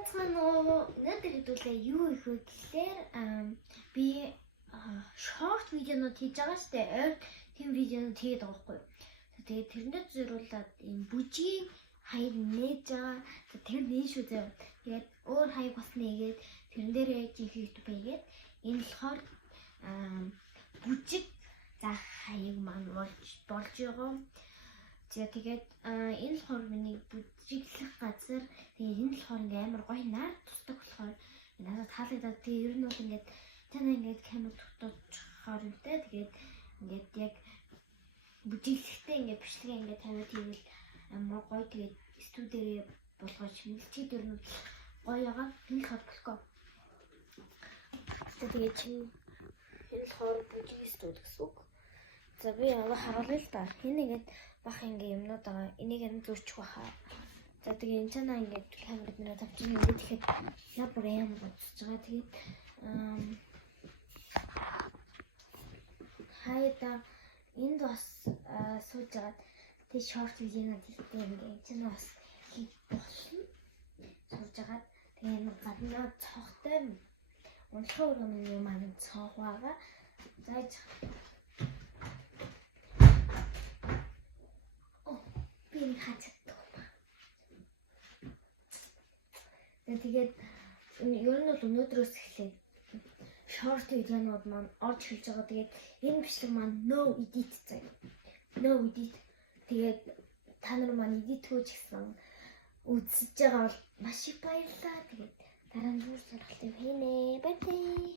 Өнөөдөр хэдүүлээ юу их вэ гэхээр би short видеонууд хийж байгаа штэ. Тийм видеонууд хийгээд байгаа байхгүй юу. Тэгээд тэрнээ зориулаад ийм бүжгийн хаяг нээж байгаа. Тэр нээж шүү дээ. Тэгээд өөр хаяг бас нээгээд тэрэн дээрээ жинхэнэ YouTube хийгээд энэ болохоор бүжиг заах хаяг маань болж байгаа. Тэгээд энэ болохоор миний бүжиглэх газар. Тэгээд энэ болохоор ингээ амар гоё нар тусдаг болохоор надад таалагдаад тэгээд ер нь бол ингээд танаа ингээд камер тутахаар үнтэй. Тэгээд ингээд яг бүжиглэхдээ ингээд бичлэгээ ингээд тавиад хийвэл амар гоё. Тэгээд студиэрээ болгож мэлчид ер нь гоё ягаа. Энэ болохоор болохгүй. Тэгээд чинь энэ болохоор бүжиг студи гэсэн үг. За би харуулъя л да. Энэ ингээд бах ингээ юмнууд байгаа. Энийг энэ зурчих баха. За тэгээ энэ чанаа ингээд камерад нэр тавьчихна. Ингээд тэгэхэд ямар юм бодсож байгаа. Тэгээд хайда энд бас сууж агаад тэг шорт видеонууд хийхдээ ингээд чанаа бас хийх болно. Сууж агаад тэгээ энэ гаднаа цохтой унлахын өрөөний юм маань цоох байгаа. Зааж би хацдаг ба. Тэгээд ер нь бол өнөөдрөөс эхлээд short видеонууд маань орж ирж байгаа. Тэгээд энэ бичлэг маань no edit заяа. No edit. Тэгээд та нар маань edit хөөж гисэн үзэж байгаа бол маш их баярлалаа. Тэгээд дараа нь бүр сургалтыг хийнэ. Бай бай.